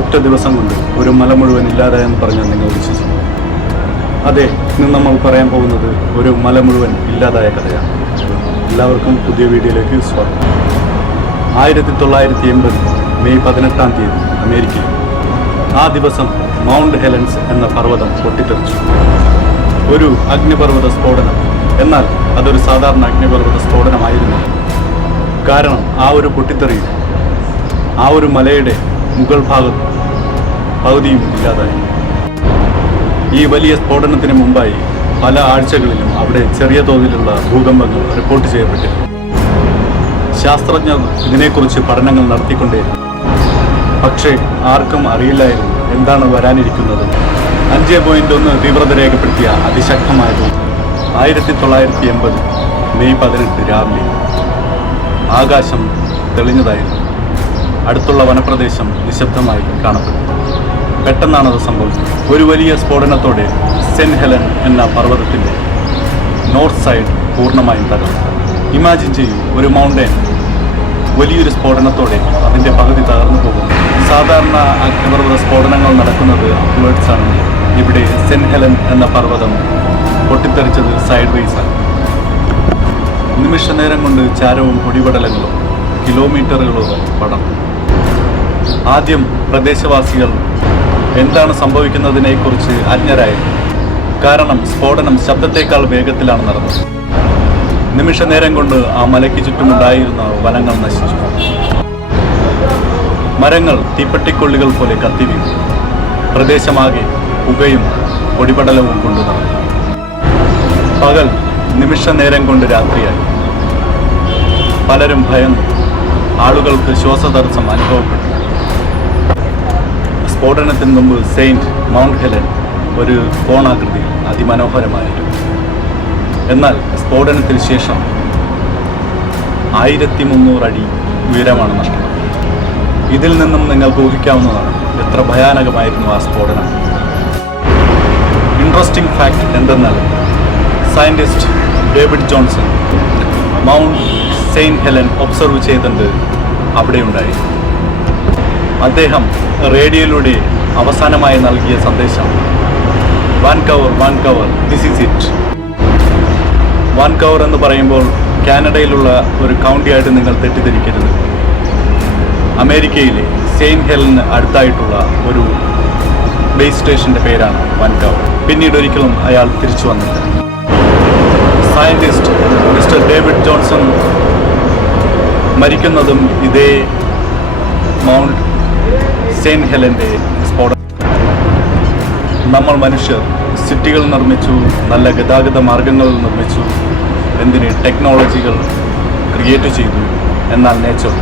ഒറ്റ ദിവസം കൊണ്ട് ഒരു മല മുഴുവൻ ഇല്ലാതായെന്ന് പറഞ്ഞാൽ നിങ്ങൾ വിശ്വസിക്കും? അതെ, ഇന്ന് നമ്മൾ പറയാൻ പോകുന്നത് ഒരു മല മുഴുവൻ ഇല്ലാതായ കഥയാണ്. എല്ലാവർക്കും പുതിയ വീഡിയോയിലേക്ക് സ്വാഗതം. 1980 മെയ് 18-ാം തീയതി അമേരിക്കയിൽ ആ ദിവസം മൗണ്ട് ഹെലൻസ് എന്ന പർവ്വതം പൊട്ടിത്തെറിച്ചു. ഒരു അഗ്നിപർവ്വത സ്ഫോടനം. എന്നാൽ അതൊരു സാധാരണ അഗ്നിപർവ്വത സ്ഫോടനമായിരുന്നു. കാരണം ആ ഒരു പൊട്ടിത്തെറിയിൽ ആ ഒരു മലയുടെ മുകൾ ഭാഗത്ത് പകുതിയും ഇല്ലാതായി. ഈ വലിയ സ്ഫോടനത്തിന് മുമ്പായി പല ആഴ്ചകളിലും അവിടെ ചെറിയ തോതിലുള്ള ഭൂകമ്പങ്ങൾ റിപ്പോർട്ട് ചെയ്യപ്പെട്ടിരുന്നു. ശാസ്ത്രജ്ഞർ ഇതിനെക്കുറിച്ച് പഠനങ്ങൾ നടത്തിക്കൊണ്ടേയിരുന്നു. പക്ഷേ ആർക്കും അറിയില്ലായിരുന്നു എന്താണ് വരാനിരിക്കുന്നത്. 5.1 തീവ്രത രേഖപ്പെടുത്തിയ അതിശക്തമായ ഭൂകമ്പം 1980 മെയ് 18 രാവിലെ. ആകാശം തെളിഞ്ഞതായിരുന്നു. അടുത്തുള്ള വനപ്രദേശം നിശബ്ദമായി കാണപ്പെട്ടു. പെട്ടെന്നാണത് സംഭവിച്ചത്. ഒരു വലിയ സ്ഫോടനത്തോടെ സെന്റ് ഹെലൻ എന്ന പർവ്വതത്തിൻ്റെ നോർത്ത് സൈഡ് പൂർണ്ണമായും തകർന്നു. ഇമാജിൻ ചെയ്യൂ, ഒരു മൗണ്ടൻ വലിയൊരു സ്ഫോടനത്തോടെ അതിൻ്റെ പകുതി തകർന്നു പോകുന്നു. സാധാരണ അഗ്നിപർവ്വത സ്ഫോടനങ്ങൾ നടക്കുന്നത് അപ്വേർഡ്സ് ആണ്. ഇവിടെ സെന്റ് ഹെലൻ എന്ന പർവ്വതം പൊട്ടിത്തെറിച്ചത് സൈഡ് വൈസ് ആണ്. നിമിഷ നേരം കൊണ്ട് ചാരവും പൊടിപടലങ്ങളും കിലോമീറ്ററുകളോളം പടർന്നു. ആദ്യം പ്രദേശവാസികൾ എന്താണ് സംഭവിക്കുന്നതിനെക്കുറിച്ച് അജ്ഞരായി. കാരണം സ്ഫോടനം ശബ്ദത്തേക്കാൾ വേഗത്തിലാണ് നടന്നത്. നിമിഷ നേരം കൊണ്ട് ആ മലയ്ക്ക് ചുറ്റുമുണ്ടായിരുന്ന വനങ്ങൾ നശിച്ചു. മരങ്ങൾ തീപ്പെട്ടിക്കൊള്ളികൾ പോലെ കത്തിവീണു. പ്രദേശമാകെ പുകയും പൊടിപടലവും കൊണ്ടു നടന്നു. പകൽ നിമിഷ നേരം കൊണ്ട് രാത്രിയായി. പലരും ഭയന്നു. ആളുകൾക്ക് ശ്വാസതടസ്സം അനുഭവപ്പെട്ടു. സ്ഫോടനത്തിന് മുമ്പ് സെയിന്റ് മൗണ്ട് ഹെലൻ ഒരു കോണാകൃതിയിൽ അതിമനോഹരമായിരുന്നു. എന്നാൽ സ്ഫോടനത്തിന് ശേഷം 1300 അടി ഉയരമാണ് നഷ്ടപ്പെട്ടത്. ഇതിൽ നിന്നും നിങ്ങൾക്ക് ഊഹിക്കാവുന്നതാണ് എത്ര ഭയാനകമായിരുന്നു ആ സ്ഫോടനം. ഇൻട്രസ്റ്റിംഗ് ഫാക്ട് എന്തെന്നാൽ scientist David Johnson mount Saint Helen observe ചെയ്തിട്ട് അവിടെയുണ്ടായി. അദ്ദേഹം റേഡിയോയിലൂടെ അവസാനമായി നൽകിയ സന്ദേശം വാൻകവർ ദിസ് ഈസ് ഇറ്റ്. വാൻകവർ എന്ന് പറയുമ്പോൾ കാനഡയിലുള്ള ഒരു കൗണ്ടിയായിട്ട് നിങ്ങൾ തെറ്റിദ്ധരിക്കരുത്. അമേരിക്കയിലെ സെയിന്റ് ഹെലന് അടുത്തായിട്ടുള്ള ഒരു ബേസ് സ്റ്റേഷൻ്റെ പേരാണ് വാൻകവർ. പിന്നീട് ഒരിക്കലും അയാൾ തിരിച്ചു വന്നില്ല. സയൻറ്റിസ്റ്റ് മിസ്റ്റർ ഡേവിഡ് ജോൺസൺ മരിക്കുന്നതും ഇതേ മൗണ്ട് സെയിന്റ് ഹെലൻ്റെ സ്ഫോടനം. നമ്മൾ മനുഷ്യർ സിറ്റികൾ നിർമ്മിച്ചു, നല്ല ഗതാഗത മാർഗങ്ങൾ നിർമ്മിച്ചു, എന്തിന് ടെക്നോളജികൾ ക്രിയേറ്റ് ചെയ്തു. എന്നാൽ നേച്ചർ,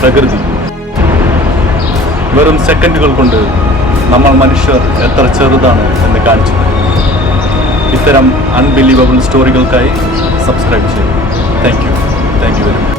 പ്രകൃതി വെറും സെക്കൻഡുകൾ കൊണ്ട് നമ്മൾ മനുഷ്യർ എത്ര ചെറുതാണ് എന്ന് കാണിച്ചു. ഇത്തരം അൺബിലീവബിൾ സ്റ്റോറികൾക്കായി സബ്സ്ക്രൈബ് ചെയ്യും. Thank you very much.